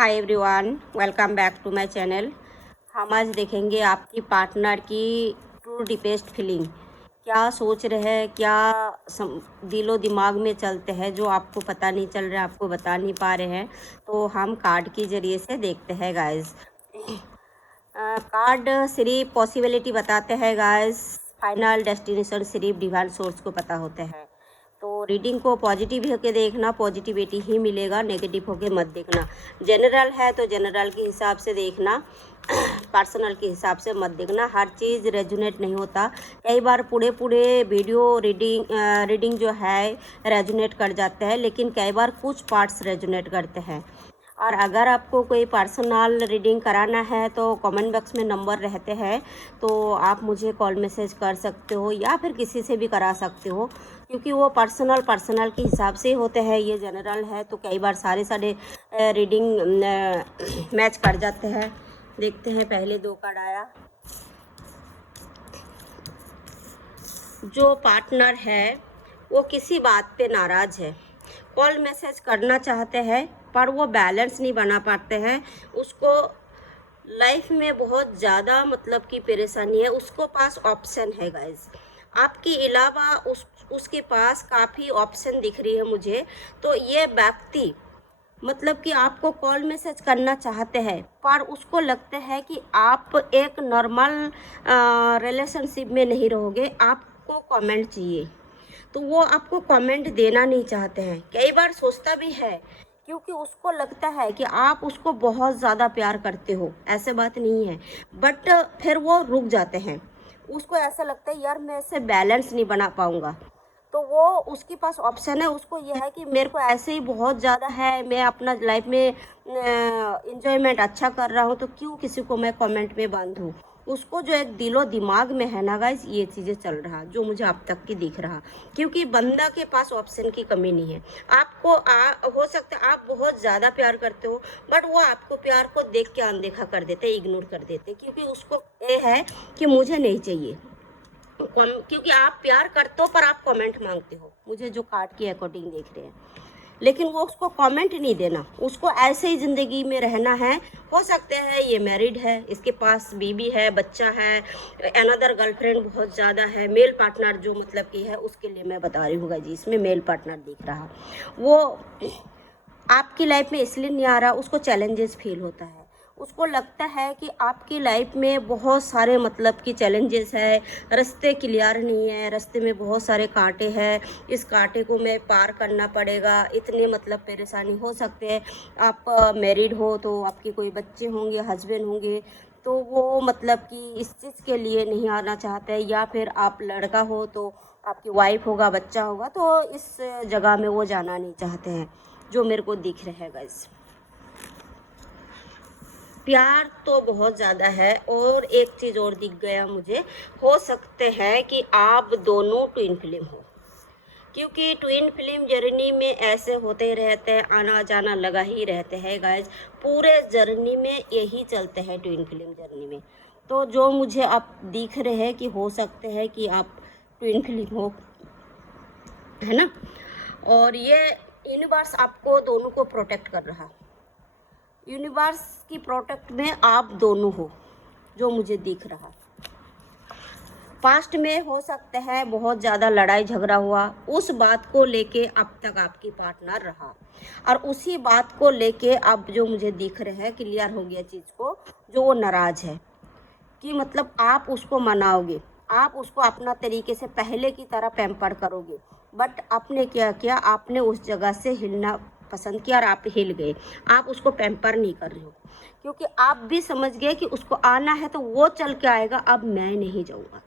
Hi everyone, welcome back to my channel. हम आज देखेंगे आपकी पार्टनर की ट्रू डीपेस्ट फीलिंग। क्या सोच रहे हैं, क्या दिलो दिमाग में चलते हैं जो आपको पता नहीं चल रहा है, आपको बता नहीं पा रहे हैं। तो हम कार्ड के ज़रिए से देखते हैं गाइस। कार्ड सिर्फ पॉसिबिलिटी बताते हैं गाइस, फाइनल डेस्टिनेशन सिर्फ डिवाइन सोर्स को पता होते हैं। तो रीडिंग को पॉजिटिव होके देखना, पॉजिटिविटी ही मिलेगा, नेगेटिव होके मत देखना। जनरल है तो जनरल के हिसाब से देखना, पर्सनल के हिसाब से मत देखना। हर चीज़ रेजोनेट नहीं होता। कई बार पूरे वीडियो रीडिंग जो है रेजोनेट कर जाते हैं, लेकिन कई बार कुछ पार्ट्स रेजोनेट करते हैं। और अगर आपको कोई पर्सनल रीडिंग कराना है तो कमेंट बॉक्स में नंबर रहते हैं, तो आप मुझे कॉल मैसेज कर सकते हो या फिर किसी से भी करा सकते हो, क्योंकि वो पर्सनल के हिसाब से होते हैं। ये जनरल है तो कई बार सारे रीडिंग मैच कर जाते हैं। देखते हैं, पहले 2 कार्ड आया। जो पार्टनर है वो किसी बात पे नाराज़ है, कॉल मैसेज करना चाहते हैं पर वो बैलेंस नहीं बना पाते हैं। उसको लाइफ में बहुत ज़्यादा मतलब कि परेशानी है। उसको पास ऑप्शन है गाइस, आपके अलावा उसके पास काफ़ी ऑप्शन दिख रही है मुझे। तो ये व्यक्ति मतलब कि आपको कॉल मैसेज करना चाहते हैं पर उसको लगता है कि आप एक नॉर्मल रिलेशनशिप में नहीं रहोगे, आपको कमेंट चाहिए। तो वो आपको कमेंट देना नहीं चाहते हैं। कई बार सोचता भी है, क्योंकि उसको लगता है कि आप उसको बहुत ज़्यादा प्यार करते हो, ऐसे बात नहीं है। बट फिर वो रुक जाते हैं। उसको ऐसा लगता है यार मैं ऐसे बैलेंस नहीं बना पाऊँगा। तो वो उसके पास ऑप्शन है, उसको यह है कि मेरे को ऐसे ही बहुत ज़्यादा है, मैं अपना लाइफ में इंजॉयमेंट अच्छा कर रहा हूँ, तो क्यों किसी को मैं कमेंट में बांधूँ। उसको जो एक दिलो दिमाग में है ना गाइस, ये चीज़ें चल रहा जो मुझे अब तक की दिख रहा। क्योंकि बंदा के पास ऑप्शन की कमी नहीं है। आपको हो सकता है आप बहुत ज़्यादा प्यार करते हो, बट वो आपको प्यार को देख के अनदेखा कर देते, इग्नोर कर देते, क्योंकि उसको ये है कि मुझे नहीं चाहिए। क्योंकि आप प्यार करते हो पर आप कमेंट मांगते हो, मुझे जो कार्ड के अकॉर्डिंग देख रहे हैं। लेकिन वो उसको कमेंट नहीं देना, उसको ऐसे ही ज़िंदगी में रहना है। हो सकते हैं ये मैरिड है, इसके पास बीबी है, बच्चा है, अनदर गर्लफ्रेंड बहुत ज़्यादा है। मेल पार्टनर जो मतलब कि है उसके लिए मैं बता रही हूँ जी, इसमें मेल पार्टनर दिख रहा। वो आपकी लाइफ में इसलिए नहीं आ रहा, उसको चैलेंजेस फील होता है। उसको लगता है कि आपकी लाइफ में बहुत सारे मतलब कि चैलेंजेस है, रास्ते क्लियर नहीं है, रास्ते में बहुत सारे कांटे हैं, इस कांटे को मैं पार करना पड़ेगा। इतने मतलब परेशानी हो सकते हैं। आप मैरिड हो तो आपके कोई बच्चे होंगे, हस्बैंड होंगे, तो वो मतलब कि इस चीज़ के लिए नहीं आना चाहते। या फिर आप लड़का हो तो आपकी वाइफ होगा, बच्चा होगा, तो इस जगह में वो जाना नहीं चाहते हैं, जो मेरे को दिख रहा है गाइस। प्यार तो बहुत ज़्यादा है। और एक चीज़ और दिख गया मुझे, हो सकते हैं कि आप दोनों ट्विन फिल्म हो, क्योंकि ट्विन फिल्म जर्नी में ऐसे होते रहते हैं, आना जाना लगा ही रहते हैं गाइज। पूरे जर्नी में यही चलते हैं ट्विन फिल्म जर्नी में। तो जो मुझे आप दिख रहे हैं कि हो सकते हैं कि आप ट्विन फिल्म हो, है ना। और ये यूनिवर्स आपको दोनों को प्रोटेक्ट कर रहा, यूनिवर्स की प्रोटेक्ट में आप दोनों हो, जो मुझे दिख रहा। पास्ट में हो सकता है बहुत ज़्यादा लड़ाई झगड़ा हुआ, उस बात को लेके अब तक आपकी पार्टनर रहा, और उसी बात को लेके अब जो मुझे दिख रहे हैं क्लियर हो गया चीज़ को, जो वो नाराज़ है। कि मतलब आप उसको मनाओगे, आप उसको अपना तरीके से पहले की तरह पैम्पर करोगे, बट आपने क्या किया, आपने उस जगह से हिलना पसंद किया और आप हिल गए। आप उसको पैम्पर नहीं कर रहे हो, क्योंकि आप भी समझ गए कि उसको आना है तो वो चल के आएगा, अब मैं नहीं जाऊँगा।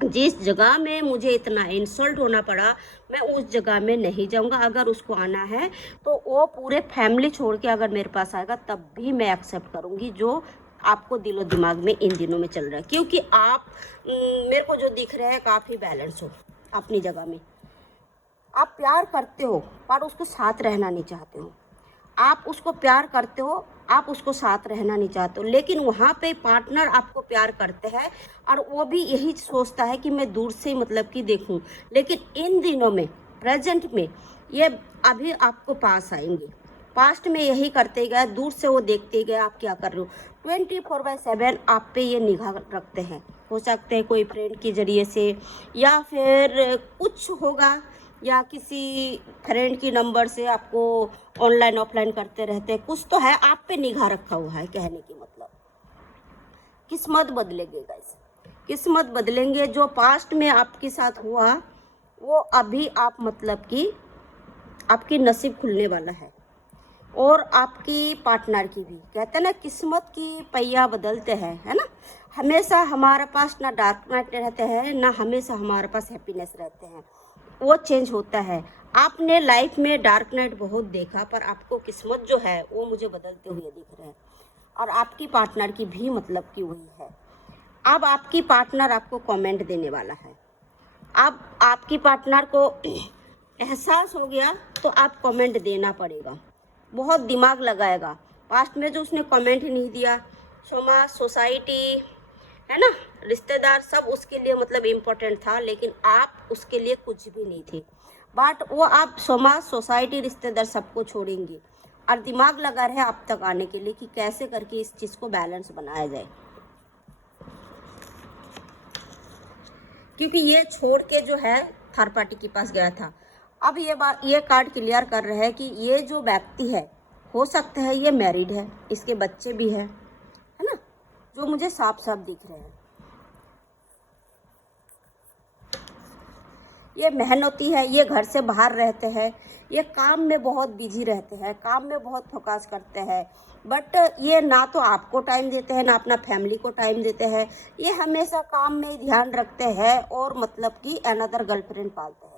जिस जगह में मुझे इतना इंसल्ट होना पड़ा, मैं उस जगह में नहीं जाऊंगा। अगर उसको आना है तो वो पूरे फैमिली छोड़ के अगर मेरे पास आएगा तब भी मैं एक्सेप्ट करूंगी, जो आपको दिलो दिमाग में इन दिनों में चल रहा है। क्योंकि आप मेरे को जो दिख रहे हैं काफ़ी बैलेंस हो अपनी जगह में। आप प्यार करते हो पर उसको साथ रहना नहीं चाहते हो। आप उसको प्यार करते हो, आप उसको साथ रहना नहीं चाहते हो, लेकिन वहाँ पे पार्टनर आपको प्यार करते हैं और वो भी यही सोचता है कि मैं दूर से मतलब कि देखूं। लेकिन इन दिनों में, प्रेजेंट में, ये अभी आपको पास आएंगे, पास्ट में यही करते गए, दूर से वो देखते गए आप क्या कर रहे हो। 24/7 आप पे ये निगाह रखते हैं। हो सकते हैं कोई फ्रेंड के ज़रिए से, या फिर कुछ होगा, या किसी फ्रेंड की नंबर से आपको ऑनलाइन ऑफलाइन करते रहते हैं। कुछ तो है, आप पे निगाह रखा हुआ है। कहने की मतलब किस्मत बदलेगी गाइस, किस्मत बदलेंगे। जो पास्ट में आपके साथ हुआ वो अभी आप मतलब कि आपकी नसीब खुलने वाला है, और आपकी पार्टनर की भी। कहते हैं ना किस्मत की पहिया बदलते हैं, है ना। हमेशा हमारे पास ना डार्क नाइट रहते हैं, ना हमेशा हमारे पास हैप्पीनेस रहते हैं, वो चेंज होता है। आपने लाइफ में डार्क नाइट बहुत देखा, पर आपको किस्मत जो है वो मुझे बदलते हुए दिख रहे हैं, और आपकी पार्टनर की भी मतलब कि वही है। अब आपकी पार्टनर आपको कमेंट देने वाला है। अब आपकी पार्टनर को एहसास हो गया तो आप कमेंट देना पड़ेगा, बहुत दिमाग लगाएगा। पास्ट में जो उसने कमेंट ही नहीं दिया, समाज, सोसाइटी, है ना, रिश्तेदार, सब उसके लिए मतलब इम्पोर्टेंट था, लेकिन आप उसके लिए कुछ भी नहीं थे। बट वो आप समाज, सोसाइटी, रिश्तेदार सबको छोड़ेंगे, और दिमाग लगा रहे आप तक आने के लिए कि कैसे करके इस चीज़ को बैलेंस बनाया जाए। क्योंकि ये छोड़ के जो है थर्ड पार्टी के पास गया था। अब ये कार्ड क्लियर कर रहे हैं कि ये जो व्यक्ति है, हो सकता है ये मैरिड है, इसके बच्चे भी हैं, है ना, जो मुझे साफ साफ दिख रहे हैं। ये मेहनती है, ये घर से बाहर रहते हैं, ये काम में बहुत बिजी रहते हैं, काम में बहुत फोकस करते हैं, बट ये ना तो आपको टाइम देते हैं, ना अपना फैमिली को टाइम देते हैं। ये हमेशा काम में ही ध्यान रखते हैं, और मतलब कि अनदर गर्लफ्रेंड पालते हैं।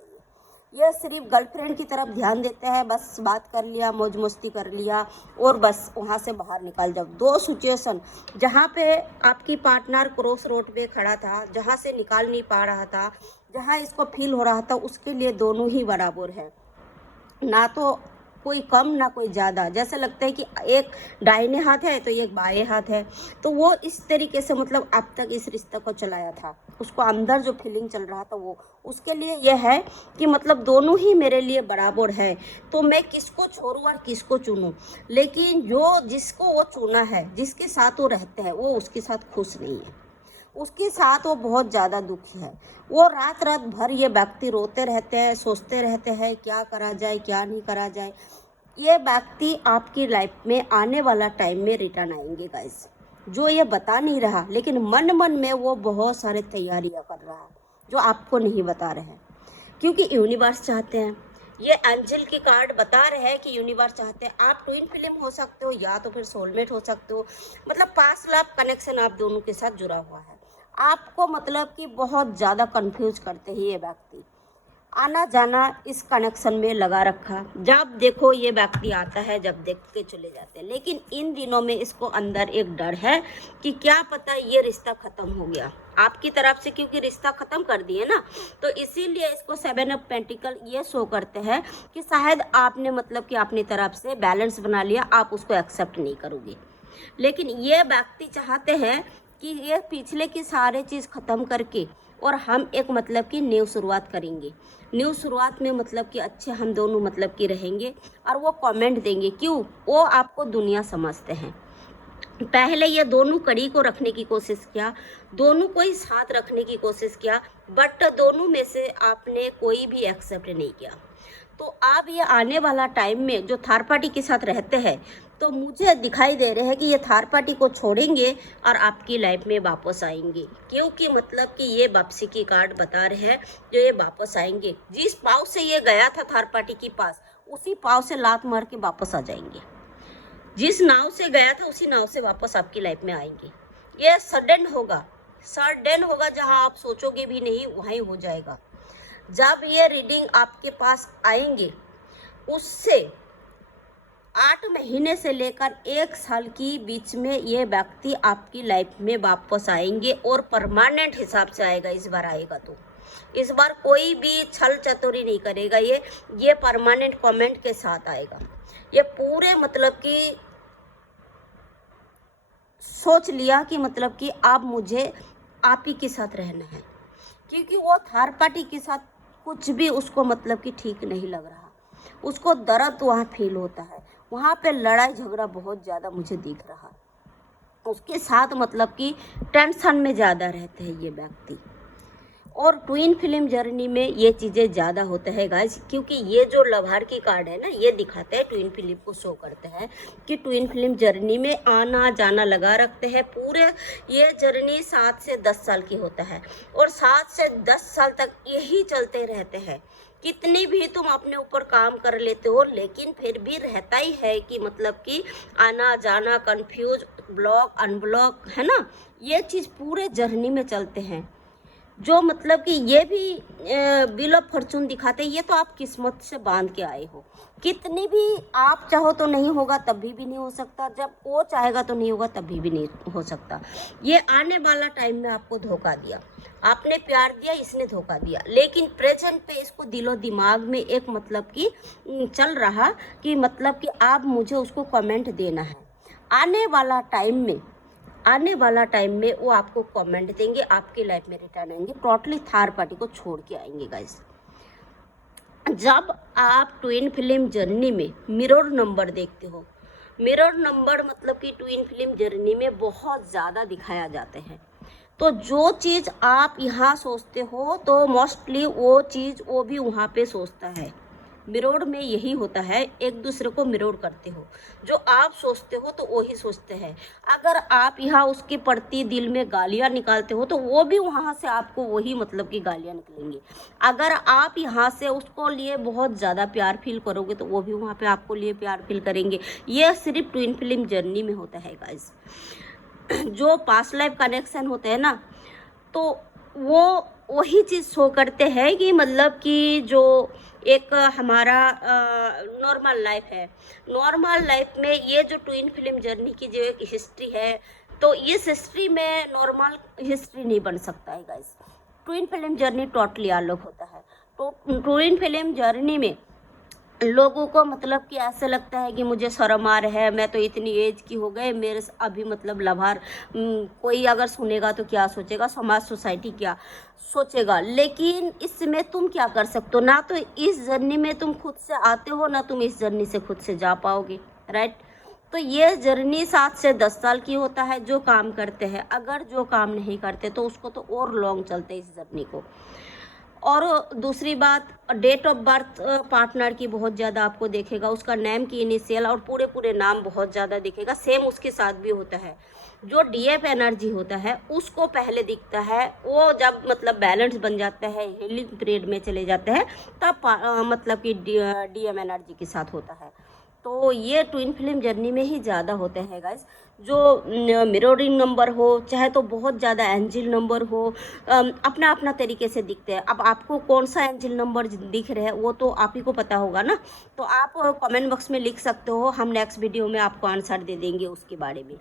ये सिर्फ गर्लफ्रेंड की तरफ ध्यान देते हैं, बस बात कर लिया, मौज मस्ती कर लिया, और बस वहाँ से बाहर निकल जाओ। दो सिचुएशन जहाँ पे आपकी पार्टनर क्रॉस रोड पे खड़ा था, जहाँ से निकाल नहीं पा रहा था, जहाँ इसको फील हो रहा था, उसके लिए दोनों ही बराबर है, ना तो कोई कम ना कोई ज़्यादा। जैसे लगता है कि एक दाहिने हाथ है तो एक बाएं हाथ है। तो वो इस तरीके से मतलब अब तक इस रिश्ते को चलाया था, उसको अंदर जो फीलिंग चल रहा था वो उसके लिए यह है कि मतलब दोनों ही मेरे लिए बराबर है, तो मैं किसको छोड़ूं और किसको चुनूं। लेकिन जिसको वो चुना है, जिसके साथ वो रहते हैं, वो उसके साथ खुश नहीं है, उसके साथ वो बहुत ज़्यादा दुखी है। वो रात रात भर ये व्यक्ति रोते रहते हैं, सोचते रहते हैं क्या करा जाए, क्या नहीं करा जाए। ये व्यक्ति आपकी लाइफ में आने वाला टाइम में रिटर्न आएंगे गाइस, जो ये बता नहीं रहा, लेकिन मन मन में वो बहुत सारे तैयारियां कर रहा है, जो आपको नहीं बता रहे हैं। क्योंकि यूनिवर्स चाहते हैं, ये एंजल की कार्ड बता रहे हैं कि यूनिवर्स चाहते हैं आप ट्विन फिल्म हो सकते हो, या तो फिर सोलमेट हो सकते हो। मतलब पास्ट लाइफ कनेक्शन आप दोनों के साथ जुड़ा हुआ है। आपको मतलब कि बहुत ज़्यादा कंफ्यूज करते हैं ये व्यक्ति, आना जाना इस कनेक्शन में लगा रखा। जब देखो ये व्यक्ति आता है, जब देख के चले जाते हैं। लेकिन इन दिनों में इसको अंदर एक डर है कि क्या पता ये रिश्ता ख़त्म हो गया आपकी तरफ से, क्योंकि रिश्ता ख़त्म कर दिए ना, तो इसीलिए इसको 7 ऑफ पेंटिकल ये शो करते हैं कि शायद आपने मतलब कि अपनी तरफ से बैलेंस बना लिया, आप उसको एक्सेप्ट नहीं करोगे। लेकिन ये व्यक्ति चाहते हैं कि ये पिछले की सारे चीज़ ख़त्म करके और हम एक मतलब कि न्यू शुरुआत करेंगे। न्यू शुरुआत में मतलब कि अच्छे हम दोनों मतलब कि रहेंगे, और वो कमेंट देंगे। क्यों? वो आपको दुनिया समझते हैं। पहले ये दोनों कड़ी को रखने की कोशिश किया, दोनों को ही साथ रखने की कोशिश किया, बट दोनों में से आपने कोई भी एक्सेप्ट नहीं किया। तो अब ये आने वाला टाइम में जो थर्ड पार्टी के साथ रहते हैं, तो मुझे दिखाई दे रहे हैं कि ये थर्ड पार्टी को छोड़ेंगे और आपकी लाइफ में वापस आएंगे। क्योंकि मतलब कि ये वापसी की कार्ड बता रहे हैं, जो ये वापस आएंगे। जिस पाव से ये गया था थर्ड पार्टी के पास, उसी पाव से लात मार के वापस आ जाएंगे। जिस नाव से गया था उसी नाव से वापस आपकी लाइफ में आएंगे। ये सडन होगा, जहाँ आप सोचोगे भी नहीं वहीं हो जाएगा। जब ये रीडिंग आपके पास आएंगे, उससे 8 महीने से लेकर 1 साल की बीच में ये व्यक्ति आपकी लाइफ में वापस आएंगे, और परमानेंट हिसाब से आएगा। इस बार आएगा तो इस बार कोई भी छल चतुरी नहीं करेगा। ये परमानेंट कमेंट के साथ आएगा। ये पूरे मतलब कि सोच लिया कि मतलब कि अब मुझे आप ही के साथ रहना है, क्योंकि वो थर्ड पार्टी के साथ कुछ भी उसको मतलब कि ठीक नहीं लग रहा। उसको दर्द वहाँ फील होता है, वहाँ पे लड़ाई झगड़ा बहुत ज़्यादा मुझे दिख रहा है। उसके साथ मतलब कि टेंशन में ज़्यादा रहते हैं ये व्यक्ति। और ट्विन फिल्म जर्नी में ये चीज़ें ज़्यादा होते हैं गाइस, क्योंकि ये जो लभार की कार्ड है ना, ये दिखाते हैं, ट्विन फिल्म को शो करते हैं कि ट्विन फिल्म जर्नी में आना जाना लगा रखते हैं। पूरे ये जर्नी 7 से 10 साल की होता है और 7 से 10 साल तक यही चलते रहते हैं। कितनी भी तुम अपने ऊपर काम कर लेते हो, लेकिन फिर भी रहता ही है कि मतलब कि आना जाना, कंफ्यूज, ब्लॉक अनब्लॉक, है ना, ये चीज़ पूरे जर्नी में चलते हैं। जो मतलब कि ये भी व्हील ऑफ फॉर्चून दिखाते हैं, ये तो आप किस्मत से बांध के आए हो। कितनी भी आप चाहो तो नहीं होगा, तभी भी नहीं हो सकता। जब वो चाहेगा तो नहीं होगा, तभी भी नहीं हो सकता। ये आने वाला टाइम में आपको धोखा दिया, आपने प्यार दिया, इसने धोखा दिया, लेकिन प्रेजेंट पे इसको दिलो दिमाग में एक मतलब कि चल रहा कि मतलब कि आप मुझे उसको कमेंट देना है। आने वाला टाइम में वो आपको कमेंट देंगे, आपकी लाइफ में रिटर्न आएंगे, टोटली थर्ड पार्टी को छोड़ के आएंगे गाइस। जब आप ट्विन फिल्म जर्नी में मिरर नंबर देखते हो, मिरर नंबर मतलब कि ट्विन फिल्म जर्नी में बहुत ज़्यादा दिखाया जाते हैं। तो जो चीज़ आप यहाँ सोचते हो तो मोस्टली वो चीज़ वो भी वहाँ पे सोचता है। मिरर में यही होता है, एक दूसरे को मिरर करते हो, जो आप सोचते हो तो वो ही सोचते हैं। अगर आप यहाँ उसके प्रति दिल में गालियाँ निकालते हो तो वो भी वहाँ से आपको वही मतलब कि गालियाँ निकलेंगी। अगर आप यहाँ से उसको लिए बहुत ज़्यादा प्यार फील करोगे तो वो भी वहाँ पे आपको लिए प्यार फील करेंगे। ये सिर्फ ट्विन फिल्म जर्नी में होता है गाइस। जो पास्ट लाइफ कनेक्शन होते हैं ना, तो वो वही चीज़ शो करते हैं कि मतलब कि जो एक हमारा नॉर्मल लाइफ है, नॉर्मल लाइफ में ये जो ट्विन फिल्म जर्नी की जो एक हिस्ट्री है, तो इस हिस्ट्री में नॉर्मल हिस्ट्री नहीं बन सकता है guys. Twin film journey totally अलग होता है। तो ट्विन फिल्म जर्नी में लोगों को मतलब कि ऐसे लगता है कि मुझे शर्म आ रहा है, मैं तो इतनी एज की हो गए, मेरे अभी मतलब लभार कोई अगर सुनेगा तो क्या सोचेगा, समाज सोसाइटी क्या सोचेगा। लेकिन इसमें तुम क्या कर सकते हो, ना तो इस जर्नी में तुम खुद से आते हो, ना तुम इस जर्नी से खुद से जा पाओगे, राइट। तो ये जर्नी 7 से 10 साल की होता है जो काम करते हैं। अगर जो काम नहीं करते तो उसको तो और लॉन्ग चलते हैं इस जर्नी को। और दूसरी बात, डेट ऑफ बर्थ पार्टनर की बहुत ज़्यादा आपको देखेगा, उसका नेम की इनिशियल और पूरे नाम बहुत ज़्यादा दिखेगा। सेम उसके साथ भी होता है। जो डीएफ एनर्जी होता है उसको पहले दिखता है, वो जब मतलब बैलेंस बन जाता है, हीलिंग पीरियड में चले जाते हैं, तब मतलब कि डीएम एनर्जी के साथ होता है। तो ये ट्विन फिल्म जर्नी में ही ज़्यादा होते हैं गाइस। जो मिररिंग नंबर हो, चाहे तो बहुत ज़्यादा एंजल नंबर हो, अपना अपना तरीके से दिखते हैं। अब आपको कौन सा एंजल नंबर दिख रहा है वो तो आप ही को पता होगा ना, तो आप कमेंट बॉक्स में लिख सकते हो, हम नेक्स्ट वीडियो में आपको आंसर दे देंगे उसके बारे में।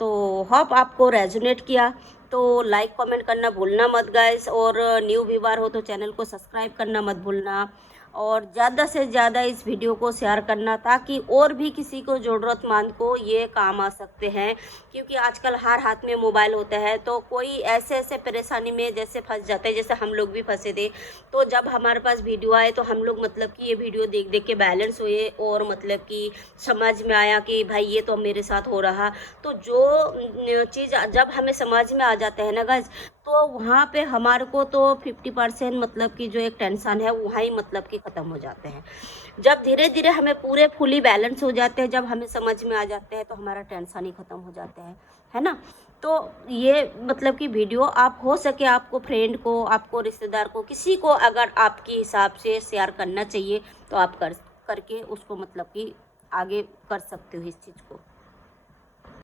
तो होप आपको रेजोनेट किया, तो लाइक कमेंट करना भूलना मत गाइस, और न्यू व्यूअर हो तो चैनल को सब्सक्राइब करना मत भूलना, और ज़्यादा से ज़्यादा इस वीडियो को शेयर करना ताकि और भी किसी को ज़रूरतमंद को ये काम आ सकते हैं। क्योंकि आजकल हर हाथ में मोबाइल होता है, तो कोई ऐसे ऐसे परेशानी में जैसे फंस जाते हैं, जैसे हम लोग भी फंसे थे। तो जब हमारे पास वीडियो आए तो हम लोग मतलब कि ये वीडियो देख देख के बैलेंस हुए, और मतलब कि समझ में आया कि भाई ये तो मेरे साथ हो रहा। तो जो चीज़ जब हमें समझ में आ जाता है ना गाइस, तो वहाँ पे हमारे को तो 50% मतलब कि जो एक टेंशन है वहाँ ही मतलब कि ख़त्म हो जाते हैं। जब धीरे धीरे हमें पूरे फुली बैलेंस हो जाते हैं, जब हमें समझ में आ जाते हैं, तो हमारा टेंशन ही ख़त्म हो जाता है ना। तो ये मतलब कि वीडियो आप हो सके आपको फ्रेंड को, आपको रिश्तेदार को, किसी को अगर आपके हिसाब से शेयर करना चाहिए तो आप करके उसको मतलब कि आगे कर सकते हो इस चीज़ को।